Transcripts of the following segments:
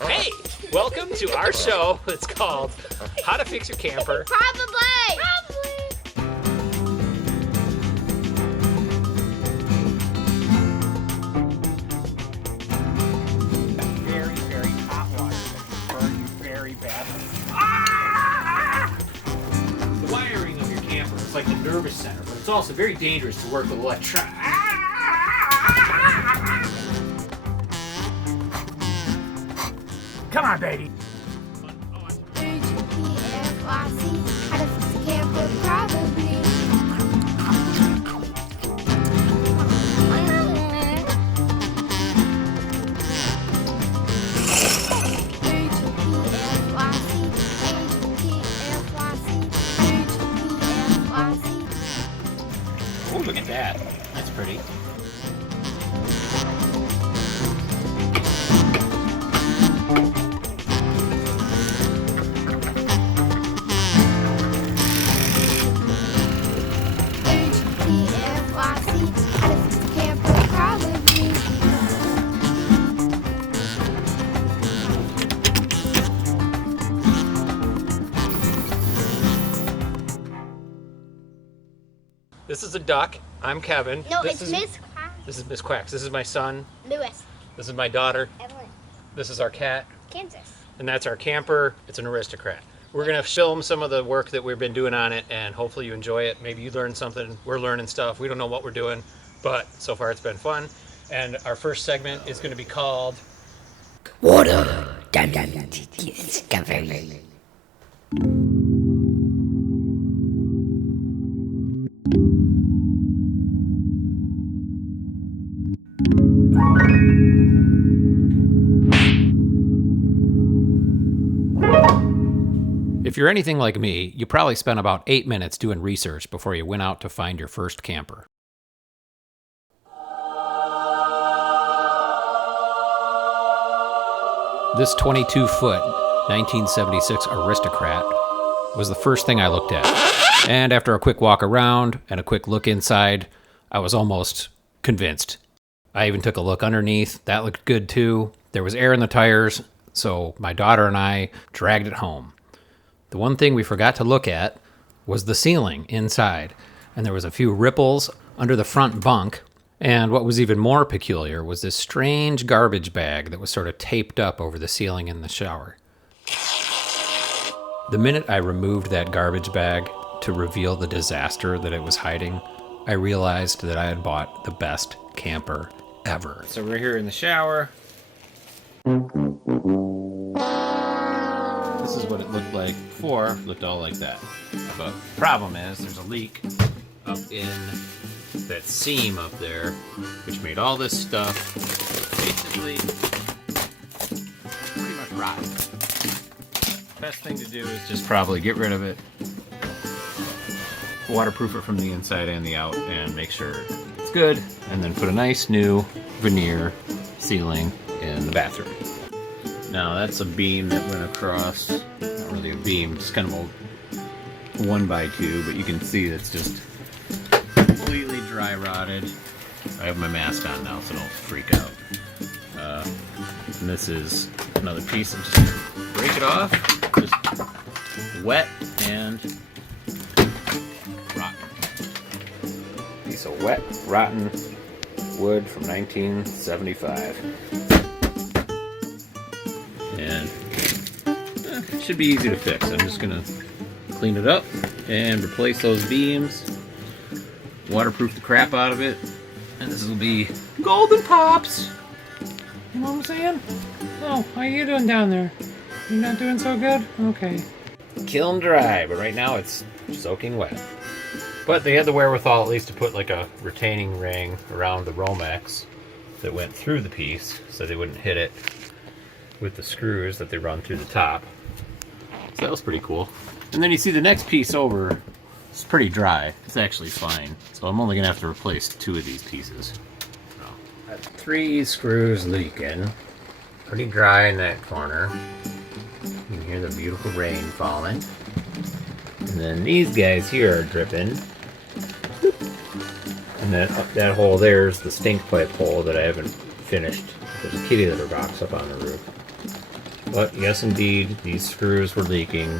Hey, welcome to our show. It's called How to Fix Your Camper. Probably. Very, very hot water that can burn you very badly. Ah! The wiring of your camper is like the nervous center, but it's also very dangerous to work with electronics. Come on, baby. H-E-F-I-C. How to fix a camper, probably. Oh, look at that. That's pretty. This is a duck. I'm Kevin. No, this it's Miss Quacks. This is Miss Quacks. This is my son. Lewis. This is my daughter. Evelyn. This is our cat. Kansas. And that's our camper. It's an Aristocrat. We're going to film some of the work that we've been doing on it, and hopefully you enjoy it. Maybe you learn something. We're learning stuff. We don't know what we're doing, but so far it's been fun. And our first segment is going to be called Water Damage Discovery. If you're anything like me, you probably spent about 8 minutes doing research before you went out to find your first camper. This 22-foot 1976 Aristocrat was the first thing I looked at. And after a quick walk around and a quick look inside, I was almost convinced. I even took a look underneath. That looked good too. There was air in the tires, so my daughter and I dragged it home. The one thing we forgot to look at was the ceiling inside, and there was a few ripples under the front bunk, and what was even more peculiar was this strange garbage bag that was sort of taped up over the ceiling in the shower. The minute I removed that garbage bag to reveal the disaster that it was hiding, I realized that I had bought the best camper ever. So we're here in the shower. This is what it looked like before. It looked all like that. But the problem is there's a leak up in that seam up there, which made all this stuff basically pretty much rotten. Best thing to do is just probably get rid of it, waterproof it from the inside and the out, and make sure it's good, and then put a nice new veneer ceiling in the bathroom. Now that's a beam that went across, not really a beam, just kind of a 1x2, but you can see it's just completely dry rotted. I have my mask on now, so don't freak out. And this is another piece. I'm just gonna break it off. Just wet and rotten. Piece of wet, rotten wood from 1975. And it should be easy to fix. I'm just gonna clean it up and replace those beams, waterproof the crap out of it, and this will be golden pops. You know what I'm saying? Oh, how you doing down there? You're not doing so good? Okay. Kiln dry, but right now it's soaking wet. But they had the wherewithal at least to put like a retaining ring around the Romex that went through the piece so they wouldn't hit it with the screws that they run through the top. So that was pretty cool. And then you see the next piece over, it's pretty dry. It's actually fine. So I'm only gonna have to replace 2 of these pieces. So, got 3 screws leaking. Pretty dry in that corner. You can hear the beautiful rain falling. And then these guys here are dripping. And then up that hole there's the stink pipe hole that I haven't finished. There's a kitty litter box up on the roof. But yes, indeed, these screws were leaking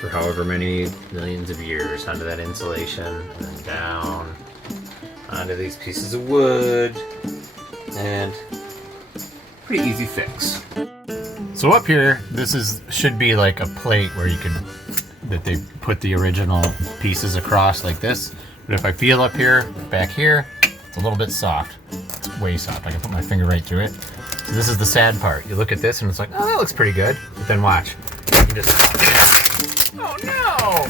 for however many millions of years onto that insulation, and then down onto these pieces of wood, and pretty easy fix. So up here, should be like a plate where you can, that they put the original pieces across like this. But if I feel up here, back here, it's a little bit soft. It's way soft. I can put my finger right through it. So this is the sad part. You look at this and it's like, oh, that looks pretty good. But then watch. You just, oh no!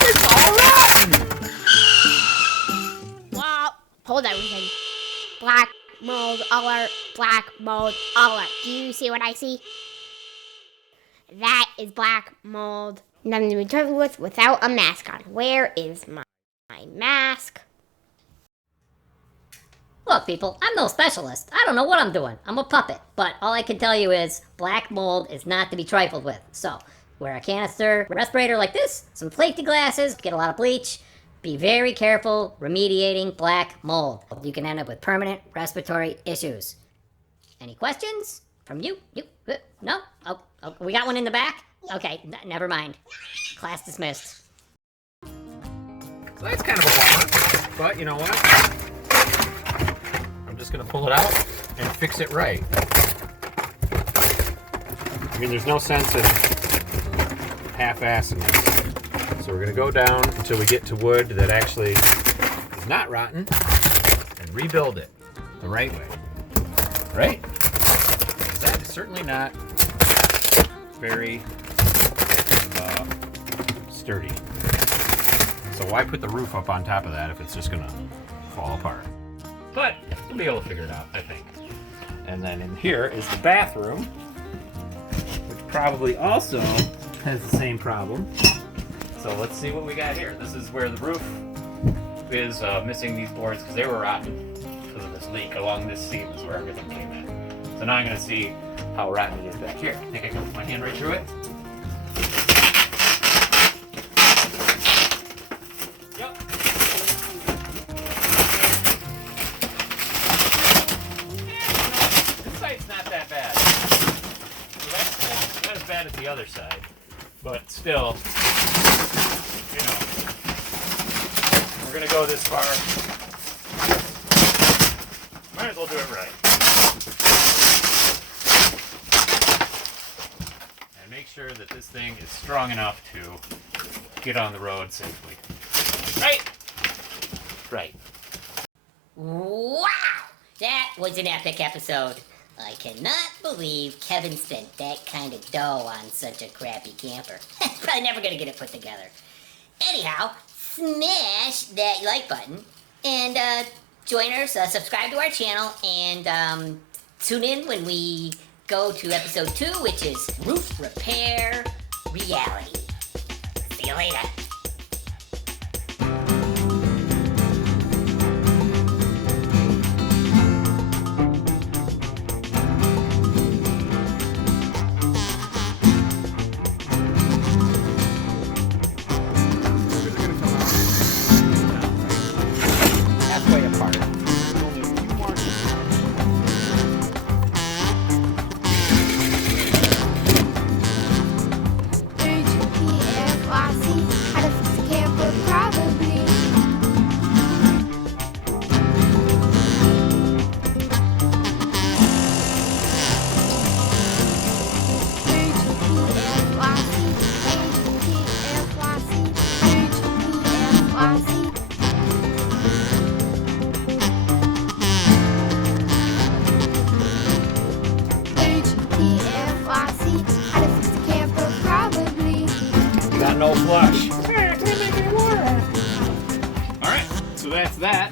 It's all rotten! Well, hold everything. Black mold alert, black mold alert. Do you see what I see? That is black mold. Nothing to be trifled with without a mask on. Where is my mask? Look, people, I'm no specialist. I don't know what I'm doing. I'm a puppet. But all I can tell you is black mold is not to be trifled with. So, wear a canister, respirator like this, some safety glasses, get a lot of bleach. Be very careful remediating black mold. You can end up with permanent respiratory issues. Any questions from you? No? Oh, we got one in the back? Okay, never mind. Class dismissed. So that's kind of a bummer, but you know what? I'm just gonna pull it out and fix it right. I mean, there's no sense in half-assing this. So we're gonna go down until we get to wood that actually is not rotten and rebuild it the right way. Right? That is certainly not very sturdy. So why put the roof up on top of that if it's just gonna fall apart? But we'll be able to figure it out, I think. And then in here is the bathroom, which probably also has the same problem. So let's see what we got here. This is where the roof is missing these boards because they were rotten because of this leak along this seam is where everything came in. So now I'm gonna see how rotten it is back here. I think I can put my hand right through it. Yep. This side's not that bad. So that's cool. Not as bad as the other side. But still, you know, we're gonna go this far. Might as well do it right. And make sure that this thing is strong enough to get on the road safely. Right? Right. Wow! That was an epic episode. I cannot believe Kevin spent that kind of dough on such a crappy camper. Probably never gonna get it put together. Anyhow, smash that like button and join us, subscribe to our channel, and tune in when we go to episode 2, which is Roof Repair Reality. See you later. Halfway apart. There's only a few more. HPFYC, how to fix a camper probably. Got no flush. Alright, so that's that.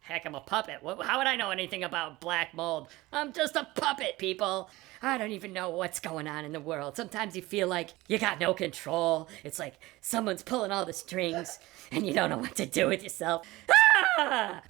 Heck, I'm a puppet. How would I know anything about black mold? I'm just a puppet, people. I don't even know what's going on in the world. Sometimes you feel like you got no control. It's like someone's pulling all the strings and you don't know what to do with yourself. Ah!